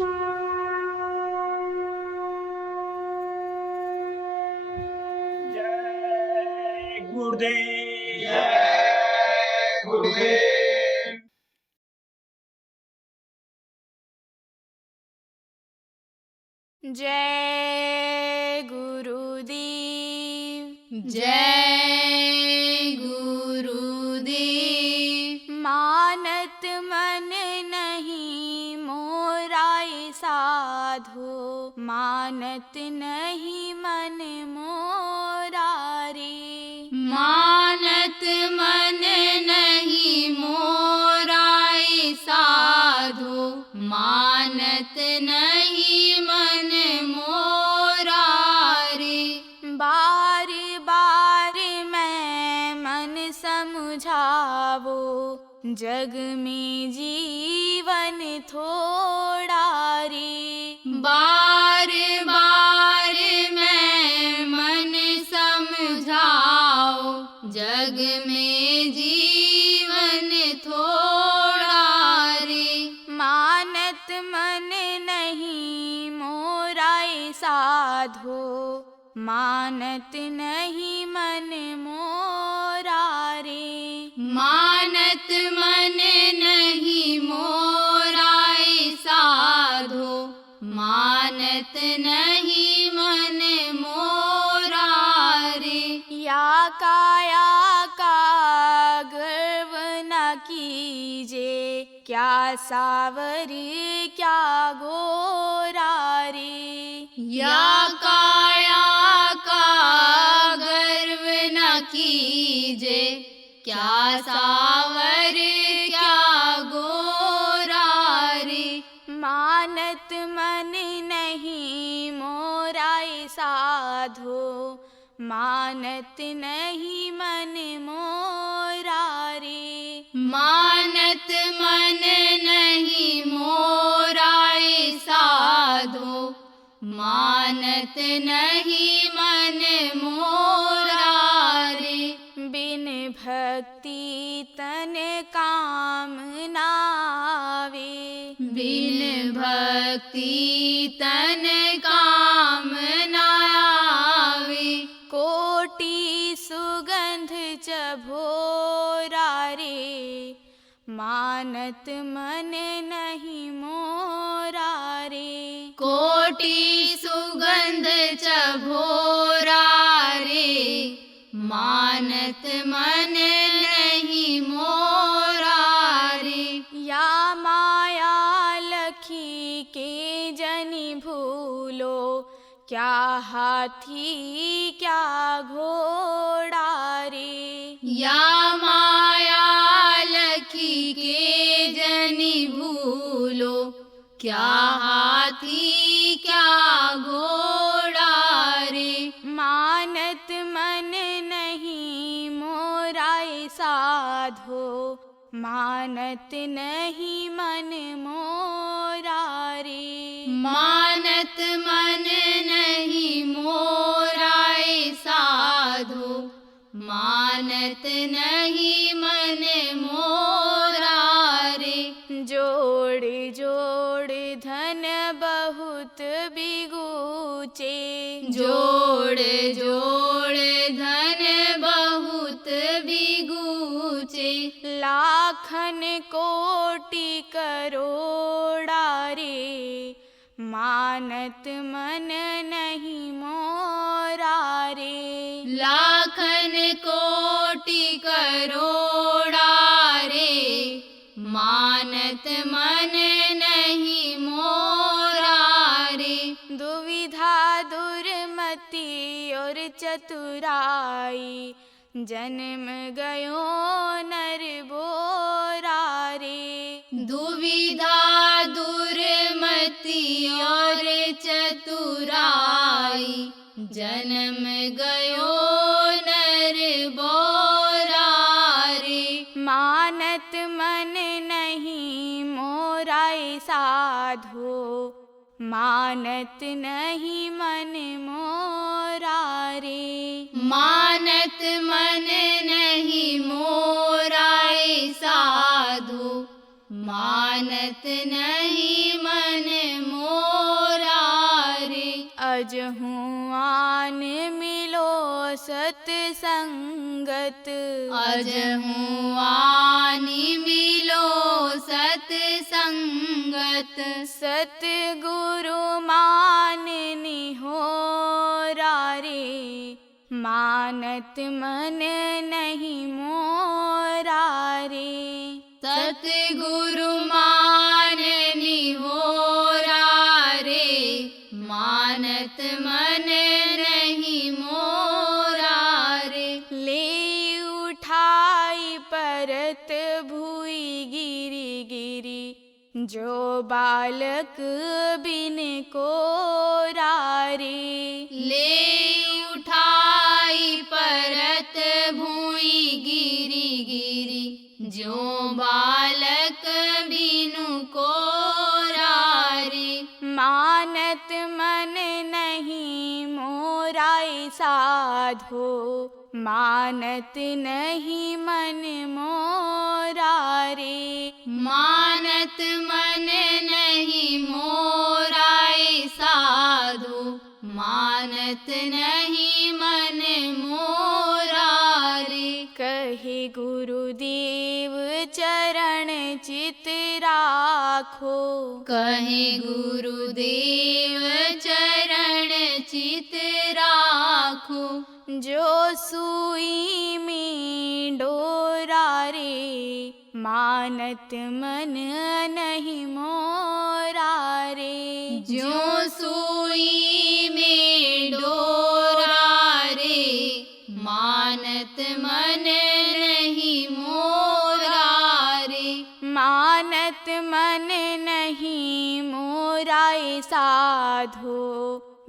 जय गुरुदेव। जय गुरुदेव। जय गुरुदेव। जय गुरुदेव। मानत मन नहीं मोराए साधो, मानत नहीं मन मोरा रे। मानत मन नहीं मोराए साधो, मानत नहीं मन मोरा रे। बार बार मैं मन समझावो, जग में जीवन थोड़ा रे। बार बार मैं मन समझाओ, जग में जीवन थोड़ा रे। मानत मन नहीं मोराए साधो, मानत नहीं मन मोरा रे। मानत मन नहीं मोराए साधो, मानत नहीं मन मोरा रे। या काया का गर्व न कीजे, क्या सावरी क्या गोरा रे। या काया का गर्व न कीजे, क्या सावर क्या गोरा रे। मानत मन नहीं मोराए साधो, मानत नहीं मन मोरा रे। मानत मन नहीं मोराए साधो, मानत नहीं मन मोरा रे। बिन भक्ति तन काम नावे, बिन भक्ति तन काम न आवे। कोटि सुगंध चभोरा रे। मानत मन नहीं मोरा रे। कोटि सुगंध चभोरा रे, मानत मन नहीं मोरा रे। या माया लखी के जनि भूलो, क्या हाथी क्या घोड़ा रे। या माया लखी के जनि भूलो, क्या हाथी क्या घोड़ा रे। मानत मन नहीं मोराए साधो, मानत नहीं मन मोरा रे। मानत मन नहीं मोराए साधो, मानत नहीं मन मोरा रे। जोड़ जोड़ धन बहुत बिगूचे, जोड़ जोड़ धन बहुत बिगूचे। लाखन कोटि करोड़ा रे। मानत मन नहीं मोरा रे। लाखन कोटि करोड़ा रे, मानत मन नहीं मोरा रे। दुविधा दुर्मति और चतुराई, जन्म गयो नर बोरा रे। दुविधा दुर्मति और चतुराई, जन्म गयो नर बोरा रे। मानत मन नहीं मोराए साधो, मानत नहीं मन मोरा रे। मानत मन नहीं मोराए साधो, मानत नहीं मन मोरा अजहूँ आन मिलो सतसंगत, अजहूँ आन मिलो सतसंगत, सतगुरु मान निहोरा रे, मानत मन नहीं मोरा रे। सतगुरु मान निहोरा रे, मानत मन नहीं मोरा रे। ले उठाई परत भूई गिरी गिरी, जो बालक बिन कोरा रे। ले उठाई परत भूई गिरी गिरी, जो बालक बिनु कोरा रे। मानत मन नहीं मोरा साधो, मानत नहीं मन मोरा रे। मानत मन नहीं मोरा साधु, मानत नहीं मन मोरा रे। कहे गुरुदेव चरण चित राखो, कहे गुरुदेव चरण चित राखो, जो सुई में डोरा रे, मानत मन नहीं मोरा रे। जो सुई में डोरा रे, मानत मन नहीं मोरा रे। मानत मन नहीं मोरा साधो,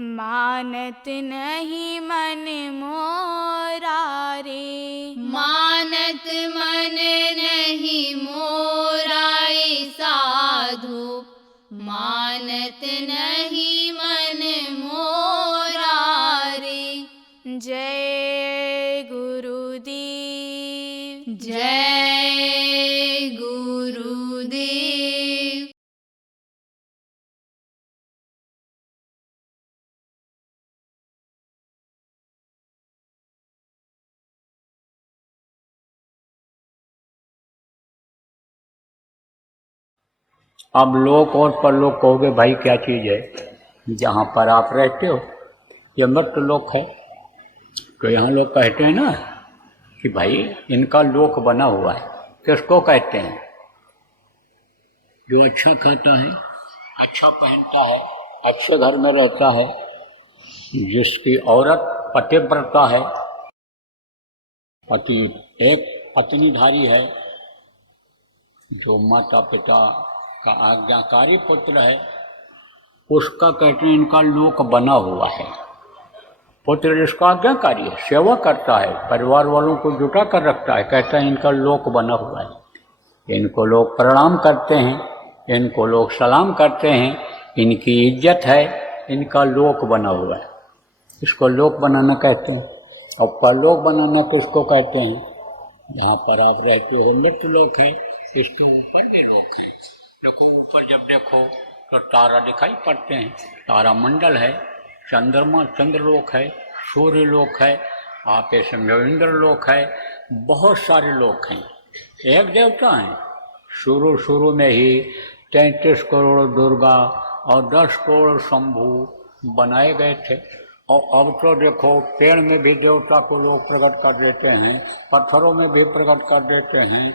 मानत नहीं मन मोरा रे। मानत मन नहीं मोरा साधु, मानत नहीं मन मोरा रे। जय गुरुदेव, जय गुरुदेव। अब लोक और परलोक कहोगे भाई क्या चीज़ है? जहाँ पर आप रहते हो ये मृत लोक है। तो यहाँ लोग कहते हैं ना कि भाई इनका लोक बना हुआ है। किसको कहते हैं? जो अच्छा खाता है, अच्छा पहनता है, अच्छे घर में रहता है, जिसकी औरत पतिव्रता है, पति एक पत्नीधारी है, जो माता पिता का आज्ञाकारी पुत्र है, उसका कहते हैं इनका लोक बना हुआ है। पुत्र जिसका आज्ञाकारी है, सेवा करता है, परिवार वालों को जुटा कर रखता है, कहता है इनका लोक बना हुआ है। इनको लोग प्रणाम करते हैं, इनको लोग सलाम करते हैं, इनकी इज्जत है, इनका लोक बना हुआ है। इसको लोक बनाना कहते हैं। और परलोक बनाना किसको कहते हैं? जहाँ पर आप रहते हो मृत लोक है, इसके ऊपर भी लोक है। देखो ऊपर जब देखो तो तारा दिखाई पड़ते हैं, तारा मंडल है, चंद्रमा चंद्रलोक है, सूर्य लोक है, आप ये समझो इंद्रलोक है, बहुत सारे लोक हैं। एक देवता हैं। शुरू में ही 33 करोड़ दुर्गा और 10 करोड़ शंभू बनाए गए थे। और अब तो देखो पेड़ में भी देवता को लोग प्रकट कर देते हैं, पत्थरों में भी प्रकट कर देते हैं,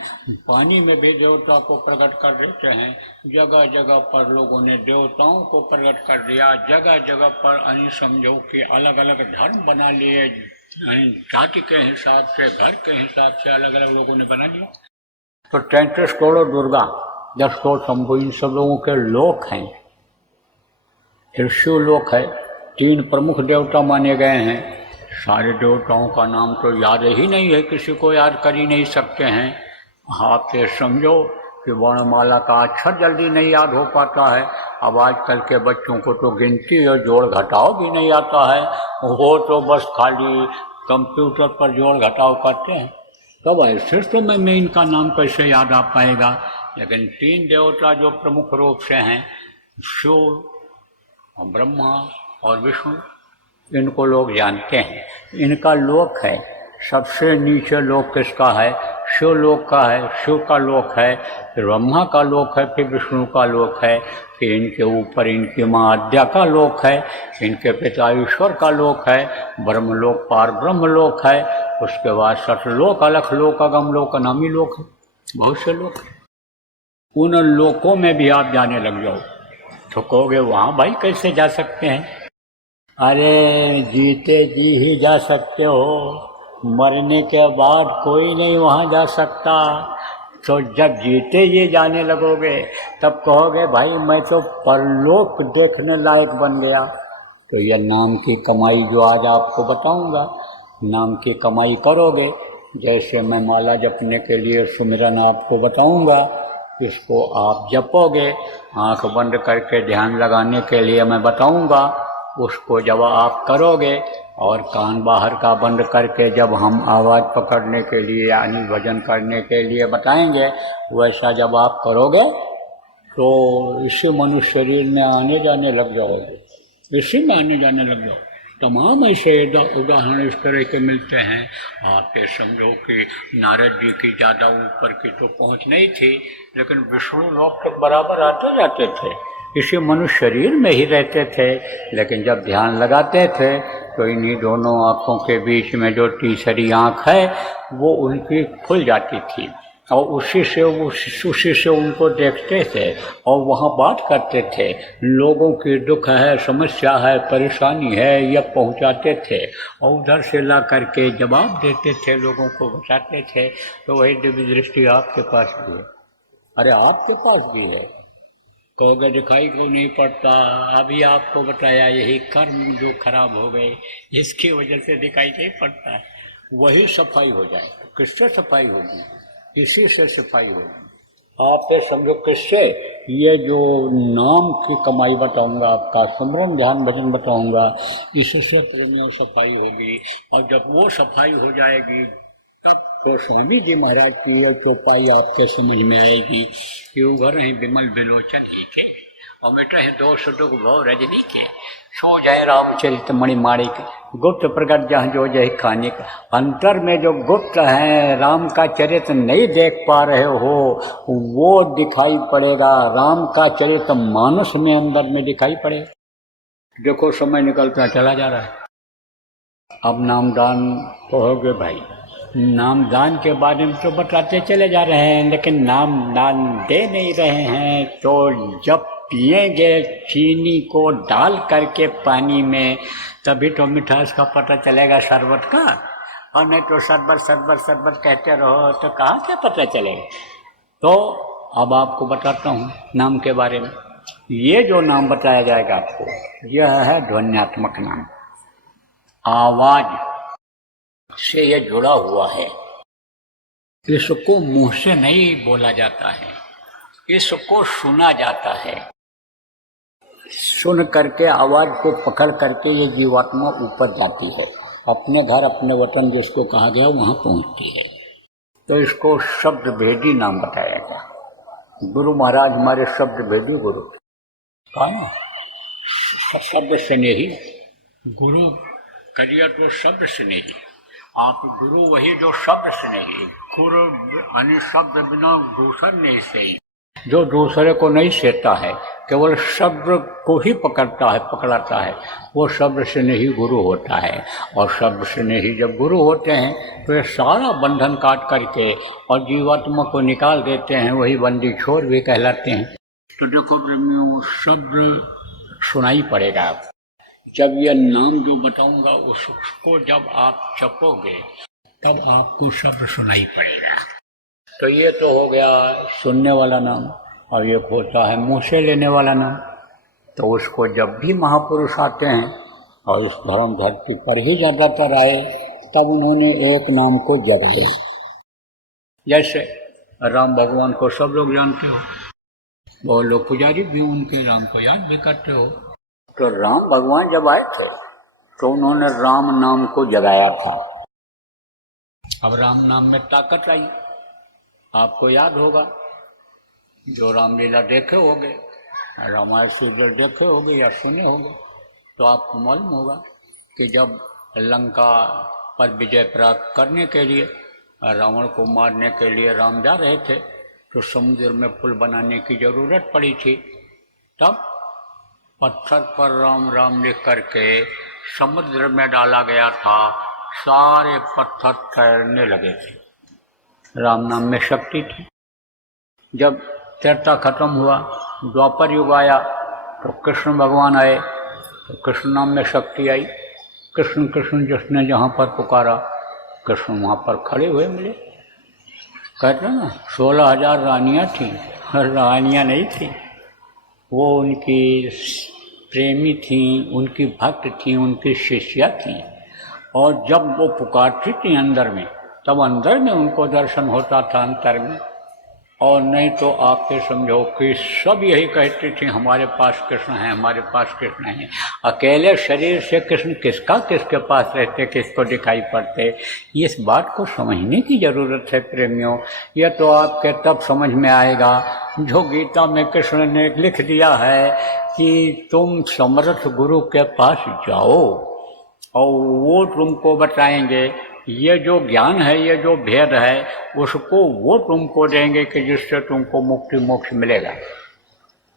पानी में भी देवता को प्रकट कर देते हैं। जगह जगह पर लोगों ने देवताओं को प्रकट कर दिया। जगह जगह पर समझो कि अलग अलग धर्म बना लिए, जाति के हिसाब से, घर के हिसाब से अलग अलग लोगों ने बना लिया। तो 33 करोड़ दुर्गा, 10 करोड़ शंभू, इन सब लोगों के लोक हैं। फिर शिवलोक है, 3 प्रमुख देवता माने गए हैं। सारे देवताओं का नाम तो याद ही नहीं है, किसी को याद कर ही नहीं सकते हैं। आप ये समझो कि वर्णमाला का अक्षर जल्दी नहीं याद हो पाता है। अब आजकल के बच्चों को तो गिनती और जोड़ घटाव भी नहीं आता है, वो तो बस खाली कंप्यूटर पर जोड़ घटाव करते हैं। तब ऐसे समय में इनका नाम कैसे याद आ पाएगा? लेकिन 3 देवता जो प्रमुख रूप से हैं, शिव, ब्रह्मा और विष्णु, इनको लोग जानते हैं। इनका लोक है, सबसे नीचे लोक किसका है? शिव लोक का है, शिव का लोक है, फिर ब्रह्मा का लोक है, फिर विष्णु का लोक है, फिर इनके ऊपर इनकी माँ आद्या का लोक है, इनके पिता ईश्वर का लोक है, ब्रह्मलोक पार ब्रह्मलोक है, उसके बाद सतलोक, अलख लोक, अगम लोक, अनामी लोक है, बहुत से लोक हैं। उन लोकों में भी आप जाने लग जाओ तो कहोगे वहाँ भाई कैसे जा सकते हैं? अरे जीते जी ही जा सकते हो, मरने के बाद कोई नहीं वहाँ जा सकता। तो जब जीते जी जाने लगोगे तब कहोगे भाई मैं तो परलोक देखने लायक बन गया। तो यह नाम की कमाई जो आज आपको बताऊंगा, नाम की कमाई करोगे, जैसे मैं माला जपने के लिए सुमिरन आपको बताऊंगा, इसको आप जपोगे, आंख बंद करके ध्यान लगाने के लिए मैं बताऊंगा, उसको जब आप करोगे और कान बाहर का बंद करके जब हम आवाज़ पकड़ने के लिए यानी भजन करने के लिए बताएंगे, वैसा जब आप करोगे तो इसी मनुष्य शरीर में आने जाने लग जाओगे, इसी में आने जाने लग जाओ। तमाम ऐसे उदाहरण इस तरह के मिलते हैं। आप ये समझो कि नारद जी की ज़्यादा ऊपर की तो पहुँच नहीं थी, लेकिन विष्णु लोक तक बराबर आते जाते थे, इसी मनुष्य शरीर में ही रहते थे, लेकिन जब ध्यान लगाते थे तो इन्हीं दोनों आँखों के बीच में जो तीसरी आँख है वो उनकी खुल जाती थी और उसी से उनको देखते थे और वहाँ बात करते थे, लोगों की दुख है, समस्या है, परेशानी है, यह पहुँचाते थे और उधर से ला करके जवाब देते थे, लोगों को बताते थे। तो वही दिव्य दृष्टि आपके पास भी है। अरे आपके पास भी है, कहोगे दिखाई क्यों नहीं पड़ता? अभी आपको बताया, यही कर्म जो खराब हो गए इसकी वजह से दिखाई नहीं पड़ता। वही सफाई हो जाए। किससे सफाई होगी? इसी से सफाई होगी। आप ये समझो किससे? ये जो नाम की कमाई बताऊंगा, आपका सुमरन ध्यान भजन बताऊंगा, इससे प्रेमियों सफाई होगी। और जब वो सफाई हो जाएगी तब तो स्वामी जी महाराज की ये चौपाई आपके समझ में आएगी कि उभर ही विमल विलोचन ही के और बेटा है दोष दुख भव रजनी के, सो जय रामचरित मणिमाणिक, गुप्त प्रगट जहाँ जो जय खानिक। अंतर में जो गुप्त है, राम का चरित्र नहीं देख पा रहे हो, वो दिखाई पड़ेगा। राम का चरित्र मानस में अंदर में दिखाई पड़ेगा। देखो समय निकलता चला जा रहा है। अब नामदान कहोगे भाई, नामदान के बारे में तो बताते चले जा रहे हैं, लेकिन नामदान दे नहीं रहे हैं। तो जब पिएंगे चीनी को डाल करके पानी में, तभी तो मिठास का पता चलेगा शरबत का, और नहीं तो शरबत शरबत शरबत कहते रहो तो कहाँ से पता चलेगा। तो अब आपको बताता हूँ नाम के बारे में। ये जो नाम बताया जाएगा आपको, यह है ध्वन्यात्मक नाम, आवाज से ये जुड़ा हुआ है। इसको मुंह से नहीं बोला जाता है, इसको सुना जाता है। सुन करके आवाज को पकड़ करके ये जीवात्मा ऊपर जाती है, अपने घर अपने वतन जिसको कहा गया वहाँ पहुँचती है। तो इसको शब्द भेदी नाम बताया गया। गुरु महाराज हमारे शब्द भेदी गुरु कहा, शब्द स्नेही गुरु करियर तो शब्द स्नेही। आप गुरु वही जो शब्द स्नेही, गुरु अन्य शब्द बिना दूसर नहीं सही, जो दूसरे को नहीं सेता है, केवल शब्द को ही पकड़ाता है, वो शब्द से नहीं गुरु होता है। और शब्द से नहीं जब गुरु होते हैं तो ये सारा बंधन काट करके और जीवात्मा को निकाल देते हैं, वही बंदी छोर भी कहलाते हैं। तो देखो प्रेमियों, शब्द सुनाई पड़ेगा आपको। जब यह नाम जो बताऊंगा उसको जब आप जपोगे तब आपको शब्द सुनाई पड़ेगा। तो ये तो हो गया सुनने वाला नाम, और एक होता है मुँह से लेने वाला नाम। तो उसको जब भी महापुरुष आते हैं और इस धर्म धरती पर ही ज़्यादातर आए, तब उन्होंने एक नाम को जगाया। जैसे राम भगवान को सब लोग जानते हो, बहुत लोग पुजारी भी उनके राम को याद भी करते हो। तो राम भगवान जब आए थे तो उन्होंने राम नाम को जगाया था। अब राम नाम में ताकत आई। आपको याद होगा, जो रामलीला देखे होंगे, रामायण सीरियल देखे होंगे या सुने होंगे, तो आपको मालूम होगा कि जब लंका पर विजय प्राप्त करने के लिए रावण को मारने के लिए राम जा रहे थे तो समुद्र में पुल बनाने की जरूरत पड़ी थी। तब पत्थर पर राम राम लिख करके समुद्र में डाला गया था, सारे पत्थर तैरने लगे थे। राम नाम में शक्ति थी। जब तैरता खत्म हुआ, द्वापर युग आया तो कृष्ण भगवान आए तो कृष्ण नाम में शक्ति आई। कृष्ण कृष्ण जिसने जहाँ पर पुकारा कृष्ण वहाँ पर खड़े हुए मिले। कहते हैं ना 16,000 रानियाँ थीं, रानियाँ नहीं थीं, वो उनकी प्रेमी थीं, उनकी भक्त थीं, उनकी शिष्या थीं। और जब वो पुकारती थी अंदर में तब अंदर में उनको दर्शन होता था अंतर में। और नहीं तो आप ये समझो कि सब यही कहते थे हमारे पास कृष्ण है, हमारे पास कृष्ण है। अकेले शरीर से कृष्ण किसके पास रहते, किसको दिखाई पड़ते। इस बात को समझने की ज़रूरत है प्रेमियों। यह तो आपके तब समझ में आएगा जो गीता में कृष्ण ने लिख दिया है कि तुम समर्थ गुरु के पास जाओ और वो तुमको बताएंगे। ये जो ज्ञान है, ये जो भेद है, उसको वो तुमको देंगे कि जिससे तुमको मुक्ति मोक्ष मिलेगा।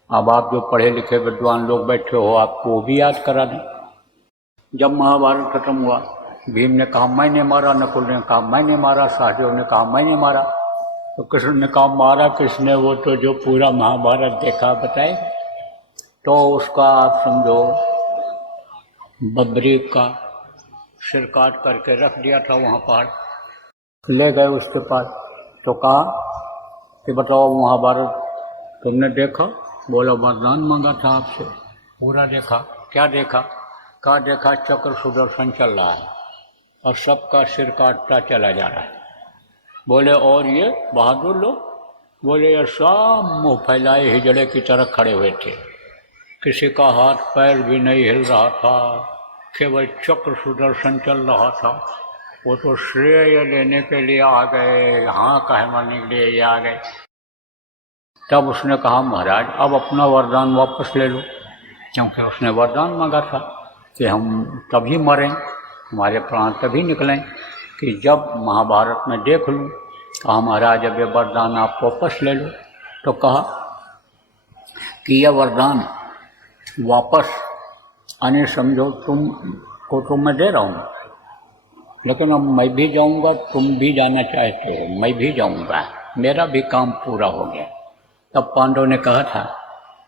अब आप जो पढ़े लिखे विद्वान लोग बैठे हो, आपको वो भी याद करा दें। जब महाभारत खत्म हुआ, भीम ने कहा मैंने मारा, नकुल ने कहा मैंने मारा, सहदेव ने कहा मैंने मारा। तो कृष्ण ने कहा मारा किसने, वो तो जो पूरा महाभारत देखा बताए। तो उसका आप समझो बबरी का सिर काट करके रख दिया था वहाँ पर। ले गए उसके पास तो कहा कि बताओ महाभारत तुमने देखा? बोला वरदान मांगा था आपसे। पूरा देखा। क्या देखा? कहा देखा चक्र सुदर्शन चल रहा है और सबका सिर काटता चला जा रहा है। बोले और ये बहादुर लोग? बोले ये सब मुँह फैलाए हिजड़े की तरह खड़े हुए थे, किसी का हाथ पैर भी नहीं हिल रहा था, केवल चक्र सुदर्शन चल रहा था। वो तो श्रेय लेने के लिए आ गए, यहाँ कहवाने के लिए ये आ गए। तब उसने कहा महाराज अब अपना वरदान वापस ले लो, क्योंकि उसने वरदान मांगा था कि हम तभी मरें, हमारे प्राण तभी निकलें कि जब महाभारत में देख लूँ। कहा महाराज अब ये वरदान आप वापस ले लो। तो कहा कि यह वरदान वापस आने समझो तुमको तो मैं दे रहा हूँ, लेकिन अब मैं भी जाऊँगा, तुम भी जाना चाहते हो, मैं भी जाऊँगा, मेरा भी काम पूरा हो गया। तब पांडव ने कहा था,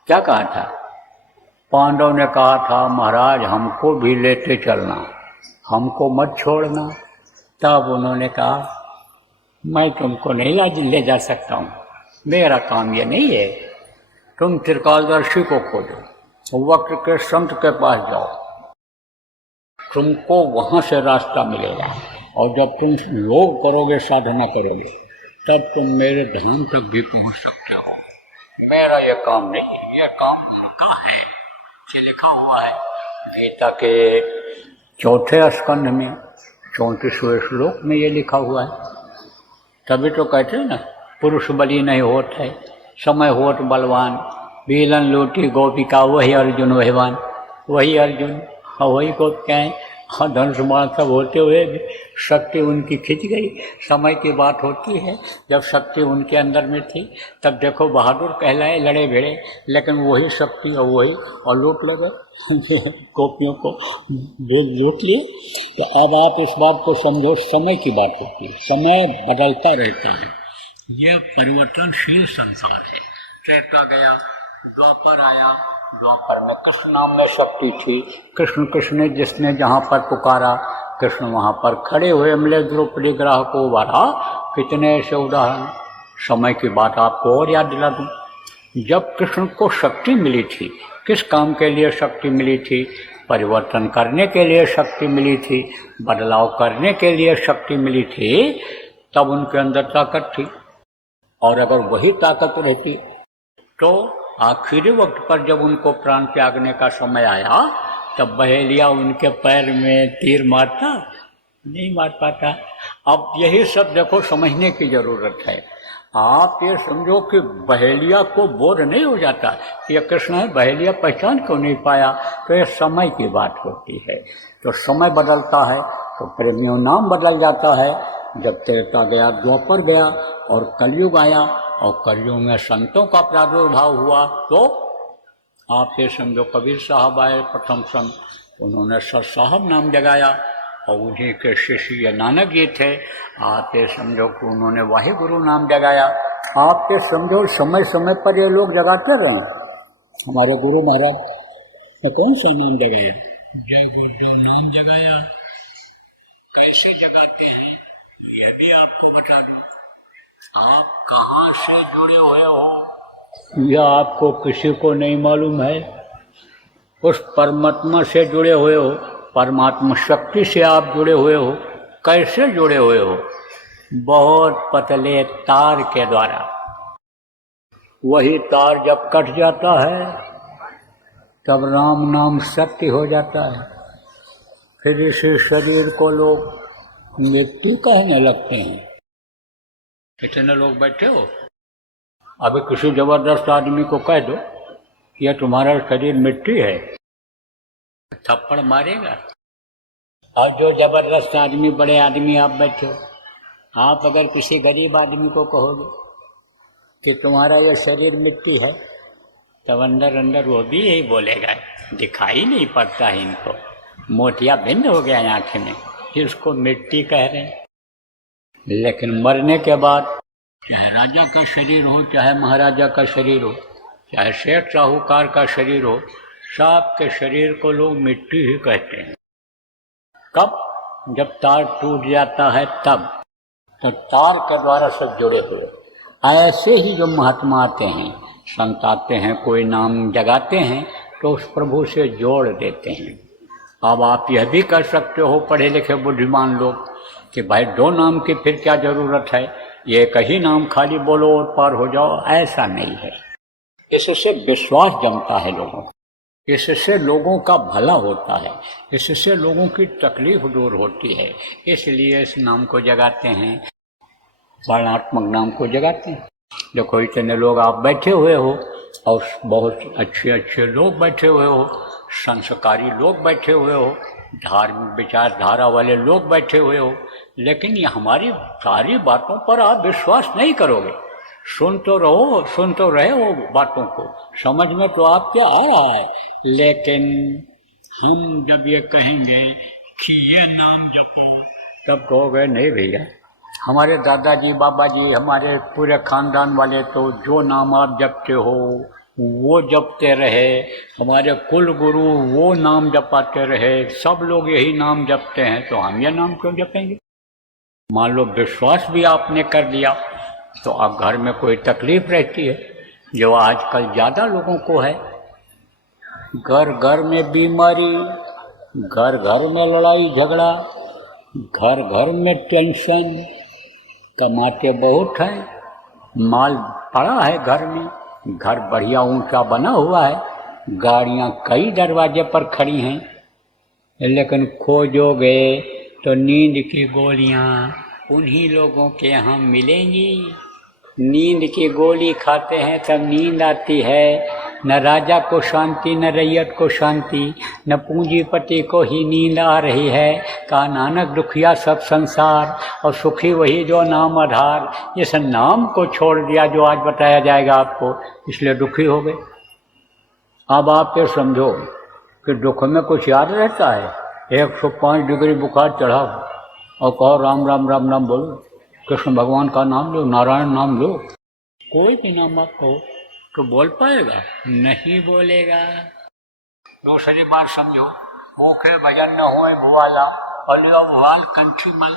क्या कहा था? पांडव ने कहा था महाराज हमको भी लेते चलना, हमको मत छोड़ना। तब उन्होंने कहा मैं तुमको नहीं ले जा सकता हूँ, मेरा काम ये नहीं है। तुम त्रिकालदर्शी को खोजो, वक्त के संत के पास जाओ, तुमको वहाँ से रास्ता मिलेगा। और जब तुम योग करोगे, साधना करोगे, तब तुम मेरे धाम तक भी पहुँच सकते हो। मेरा ये काम नहीं, ये काम उनका है। ये लिखा हुआ है गीता के 4 स्कंध में 34वें श्लोक में ये लिखा हुआ है। तभी तो कहते हैं ना पुरुष बलि नहीं होत है, समय होत बलवान, बीलन लूटी गोपिका वही अर्जुन वहीवान। वही अर्जुन और वही गोपिकाएँ और धनुष बाण सब होते हुए भी शक्ति उनकी खिंच गई। समय की बात होती है जब शक्ति उनके अंदर में थी, तब देखो बहादुर कहलाए, लड़े भिड़े, लेकिन वही शक्ति और वही और लूट लगे गोपियों को लूट लिए। तो अब आप इस बात को समझो, समय की बात होती है, समय बदलता रहता है, यह परिवर्तनशील संसार है। त्रेता गया, द्वापर आया, द्वापर में कृष्ण नाम में शक्ति थी। कृष्ण कृष्ण जिसने जहाँ पर पुकारा कृष्ण वहाँ पर खड़े हुए मिले। द्रौपदी ग्राह को उबारा। कितने ऐसे उदाहरण। समय की बात आपको और याद दिला दूँ, जब कृष्ण को शक्ति मिली थी, किस काम के लिए शक्ति मिली थी? परिवर्तन करने के लिए शक्ति मिली थी, बदलाव करने के लिए शक्ति मिली थी। तब उनके अंदर ताकत थी। और अगर वही ताकत रहती तो आखिरी वक्त पर जब उनको प्राण त्यागने का समय आया, तब बहेलिया उनके पैर में तीर मारता? नहीं मार पाता। अब यही सब देखो समझने की ज़रूरत है। आप ये समझो कि बहेलिया को बोर नहीं हो जाता कि ये कृष्ण है, बहेलिया पहचान क्यों नहीं पाया, तो ये समय की बात होती है। तो समय बदलता है तो प्रेमियों नाम बदल जाता है। जब त्रेता गया, द्वापर गया और कलयुग आया, और कलयुग में संतों का प्रादुर्भाव हुआ, तो आप ये समझो कबीर साहब आए प्रथम संत, उन्होंने सर साहब नाम जगाया, और उन्हीं के शिष्य नानक जी थे। आप ये समझो कि उन्होंने वाहे गुरु नाम जगाया। आप ये समझो समय समय पर ये लोग जगाते रहे। हमारे गुरु महाराज ने कौन सा नाम जगाया? जय गुरु नाम जगाया। कैसे जगाते हैं यह भी आपको बता दूं। आप कहाँ से जुड़े हुए हो यह आपको किसी को नहीं मालूम है। उस परमात्मा से जुड़े हुए हो, परमात्मा शक्ति से आप जुड़े हुए हो। कैसे जुड़े हुए हो? बहुत पतले तार के द्वारा। वही तार जब कट जाता है तब राम नाम सत्य हो जाता है। फिर इसी शरीर को लोग मिट्टी कहने लगते हैं। इतने लोग बैठे हो, अभी किसी जबरदस्त आदमी को कह दो कि यह तुम्हारा शरीर मिट्टी है, थप्पड़ मारेगा। और जो जबरदस्त आदमी, बड़े आदमी आप बैठे हो, आप अगर किसी गरीब आदमी को कहोगे कि तुम्हारा यह शरीर मिट्टी है, तब अंदर अंदर वो भी यही बोलेगा, दिखाई नहीं पड़ता है इनको, मोतिया भिन्न हो गया आंख में, इसको मिट्टी कह रहे हैं। लेकिन मरने के बाद चाहे राजा का शरीर हो, चाहे महाराजा का शरीर हो, चाहे शेठ साहूकार का शरीर हो, सबके शरीर को लोग मिट्टी ही कहते हैं। कब? जब तार टूट जाता है तब। तो तार के द्वारा सब जुड़े हुए। ऐसे ही जो महात्मा आते हैं, संत आते हैं, कोई नाम जगाते हैं, तो उस प्रभु से जोड़ देते हैं। अब आप यह भी कर सकते हो, पढ़े लिखे बुद्धिमान लोग, कि भाई दो नाम की फिर क्या जरूरत है, एक ही नाम खाली बोलो और पार हो जाओ। ऐसा नहीं है। इससे विश्वास जमता है लोगों, इससे लोगों का भला होता है, इससे लोगों की तकलीफ दूर होती है। इसलिए इस नाम को जगाते हैं, वर्णात्मक नाम को जगाते हैं। देखो इतने लोग आप बैठे हुए हो, और बहुत अच्छे अच्छे लोग बैठे हुए हो, संस्कारी लोग बैठे हुए हो, धार्मिक विचारधारा वाले लोग बैठे हुए हो, लेकिन ये हमारी सारी बातों पर आप विश्वास नहीं करोगे। सुन तो रहे हो बातों को, समझ में तो आपके आ रहा है, लेकिन हम जब ये कहेंगे कि ये नाम जपो, तब कहोगे नहीं भैया, हमारे दादाजी बाबा जी, हमारे पूरे खानदान वाले तो जो नाम आप जपते हो वो जपते रहे, हमारे कुल गुरु वो नाम जपाते रहे, सब लोग यही नाम जपते हैं, तो हम ये नाम क्यों जपेंगे? मान लो विश्वास भी आपने कर लिया, तो अब घर में कोई तकलीफ रहती है, जो आजकल ज़्यादा लोगों को है। घर घर में बीमारी, घर घर में लड़ाई झगड़ा, घर घर में टेंशन। कमाते बहुत हैं, माल पड़ा है घर में, घर बढ़िया ऊंचा बना हुआ है, गाड़ियां कई दरवाजे पर खड़ी हैं, लेकिन खोजोगे तो नींद की गोलियां उन्हीं लोगों के यहाँ मिलेंगी। नींद की गोली खाते हैं तब नींद आती है। न राजा को शांति, न रैयत को शांति, न पूंजीपति को ही नींद आ रही है। कहा नानक दुखिया सब संसार, और सुखी वही जो नाम आधार। इस नाम को छोड़ दिया जो आज बताया जाएगा आपको, इसलिए दुखी हो गए। अब आप ये समझो कि दुख में कुछ याद रहता है? 105 डिग्री बुखार चढ़ा और कहो राम राम राम राम बोलो, कृष्ण भगवान का नाम लो, नारायण नाम लो, कोई भी नाम आप कहो तो बोल पाएगा? नहीं बोलेगा। दूसरी बात समझो, भूखे भजन न होए भुआला, अलियो भुआल कंठी मल।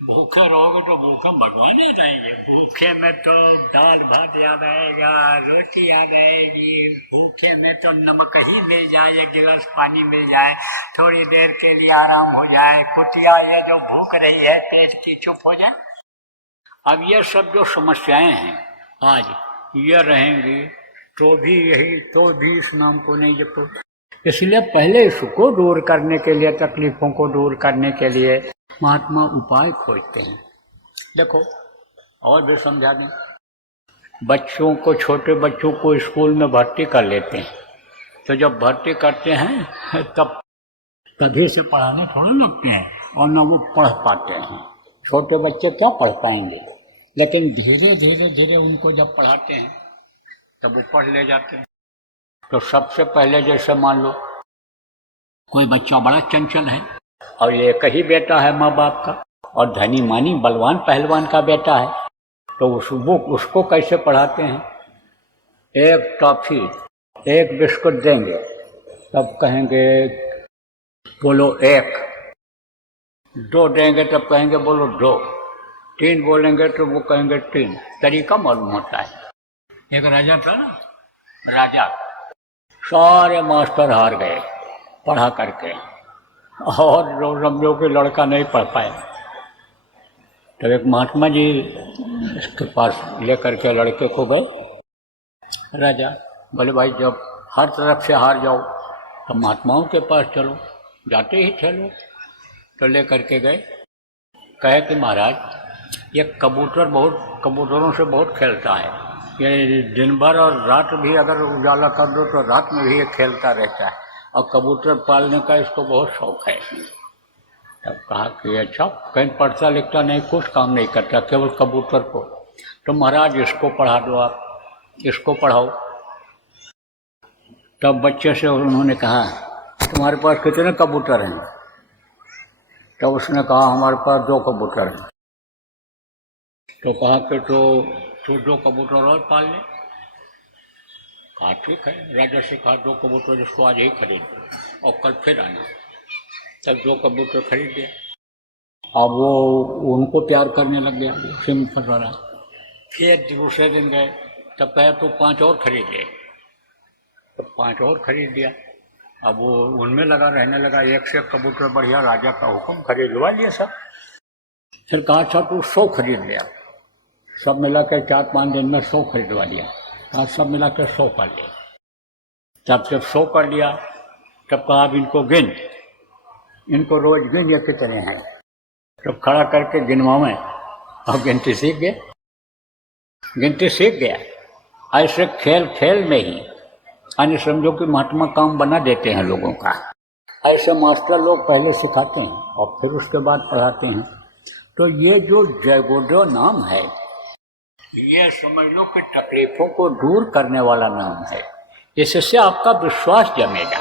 भूखे रहोगे तो भूखे भगवान याद आएंगे। भूखे में तो दाल भात याद आएगा, रोटी याद आएगी। भूखे में तो नमक ही मिल जाए, एक गिलास पानी मिल जाए, थोड़ी देर के लिए आराम हो जाए, कुटिया ये जो भूख रही है पेट की चुप हो जाए। अब ये सब जो समस्याएं हैं आज ये रहेंगी तो भी इस नाम को नहीं जपो। इसलिए पहले इसको दूर करने के लिए, तकलीफों को दूर करने के लिए महात्मा उपाय खोजते हैं। देखो और भी समझा दें, बच्चों को, छोटे बच्चों को स्कूल में भर्ती कर लेते हैं। तो जब भर्ती करते हैं तब तभी से पढ़ाने थोड़ा लगते हैं और ना वो पढ़ पाते हैं। छोटे बच्चे क्या पढ़ पाएंगे, लेकिन धीरे धीरे धीरे उनको जब पढ़ाते हैं तब वो पढ़ ले जाते हैं। तो सबसे पहले जैसे मान लो कोई बच्चा बड़ा चंचल है और एक ही बेटा है माँ बाप का और धनी मानी बलवान पहलवान का बेटा है, तो उसको कैसे पढ़ाते हैं? एक टॉफी, एक बिस्कुट देंगे तब कहेंगे बोलो एक, दो देंगे तब कहेंगे बोलो दो, तीन बोलेंगे तो वो कहेंगे तीन। तरीका मालूम होता है। एक राजा था ना, राजा, सारे मास्टर हार गए पढ़ा करके और समझो कि लड़का नहीं पढ़ पाया। तो एक महात्मा जी इसके पास लेकर के लड़के को गए। राजा बोले भाई जब हर तरफ से हार जाओ तो महात्माओं के पास चलो। जाते ही थे लोग, तो ले करके गए। कहे कि महाराज ये कबूतरों से बहुत खेलता है, ये दिन भर और रात भी अगर उजाला कर दो तो रात में भी ये खेलता रहता है और कबूतर पालने का इसको बहुत शौक है। तब कहा कि अच्छा, कहीं पढ़ता लिखता नहीं, कुछ काम नहीं करता, केवल कबूतर को। तो महाराज इसको पढ़ा दो, आप इसको पढ़ाओ। तब बच्चे से उन्होंने कहा तुम्हारे पास कितने कबूतर हैं? तो उसने कहा हमारे पास 2 कबूतर हैं। तो कहा कि तो 2 कबूतर और पाल ले। कहा ठीक है। राजा से कहा 2 कबूतर इसको आज ही खरीद दो और कल फिर आना। तब 2 कबूतर खरीद लिया। अब वो उनको प्यार करने लग गया, उसी में फंस रहा। फिर दूसरे दिन गए, तब कहे तो 5 और खरीद ले। तो 5 और खरीद लिया। अब वो उनमें लगा रहने लगा, एक से एक कबूतर बढ़िया, राजा का हुक्म, खरीदवा लिया सब। फिर कहा अच्छा तू 100 खरीद लिया। सब मिला के 4-5 दिन में 100 खरीदवा लिया। कहा सब मिला के 100 कर लिया। तब जब 100 कर लिया तब कहा अब इनको गिन, इनको रोज गिन ये कितने हैं। तब खड़ा करके गिनवाएं और गिनती सीख गया। ऐसे खेल खेल में ही यानी समझो कि महात्मा काम बना देते हैं लोगों का। ऐसे मास्टर लोग पहले सिखाते हैं और फिर उसके बाद पढ़ाते हैं। तो ये जो जय गुरुदेव नाम है, ये समझ लो कि तकलीफों को दूर करने वाला नाम है। इससे आपका विश्वास जमेगा।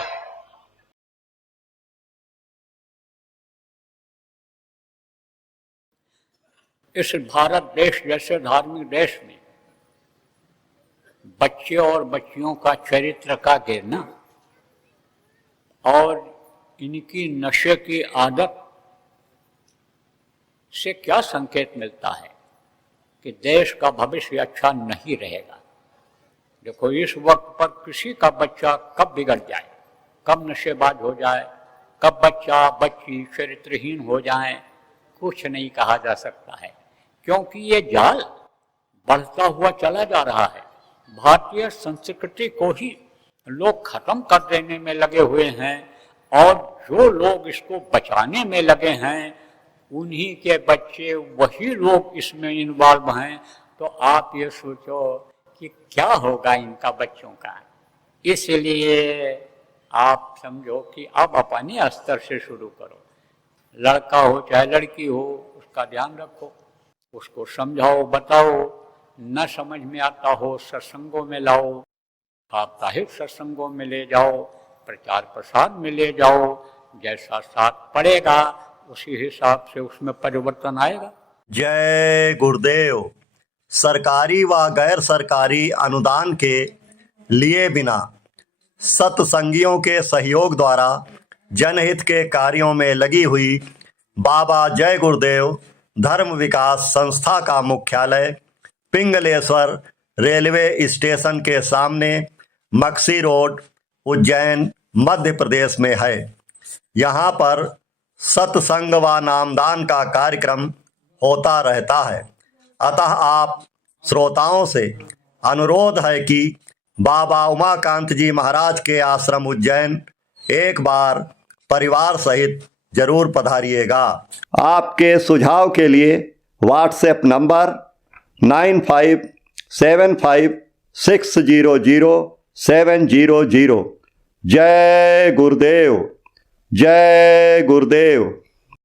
इस भारत देश जैसे धार्मिक देश में बच्चे और बच्चियों का चरित्र का गिरना और इनकी नशे की आदत से क्या संकेत मिलता है कि देश का भविष्य अच्छा नहीं रहेगा। देखो इस वक्त पर किसी का बच्चा कब बिगड़ जाए, कब नशेबाज हो जाए, कब बच्चा बच्ची चरित्रहीन हो जाए, कुछ नहीं कहा जा सकता है, क्योंकि ये जाल बढ़ता हुआ चला जा रहा है। भारतीय संस्कृति को ही लोग खत्म कर देने में लगे हुए हैं और जो लोग इसको बचाने में लगे हैं उन्हीं के बच्चे, वही लोग इसमें इन्वॉल्व हैं। तो आप ये सोचो कि क्या होगा इनका बच्चों का। इसलिए आप समझो कि अब अपने स्तर से शुरू करो। लड़का हो चाहे लड़की हो, उसका ध्यान रखो, उसको समझाओ, बताओ। न समझ में आता हो सत्संगों में लाओ, साप्ताहिक सत्संगों में ले जाओ, प्रचार प्रसार में ले जाओ। जैसा साथ पड़ेगा उसी हिसाब से उसमें परिवर्तन आएगा। जय गुरुदेव। सरकारी व गैर सरकारी अनुदान के लिए बिना सत्संगियों के सहयोग द्वारा जनहित के कार्यों में लगी हुई बाबा जय गुरुदेव धर्म विकास संस्था का मुख्यालय पिंगलेश्वर रेलवे स्टेशन के सामने मक्सी रोड, उज्जैन, मध्य प्रदेश में है। यहाँ पर सत्संग व नामदान का कार्यक्रम होता रहता है। अतः आप श्रोताओं से अनुरोध है कि बाबा उमाकांत जी महाराज के आश्रम उज्जैन एक बार परिवार सहित जरूर पधारिएगा। आपके सुझाव के लिए व्हाट्सएप नंबर 75600700। जय गुरुदेव, जय गुरुदेव।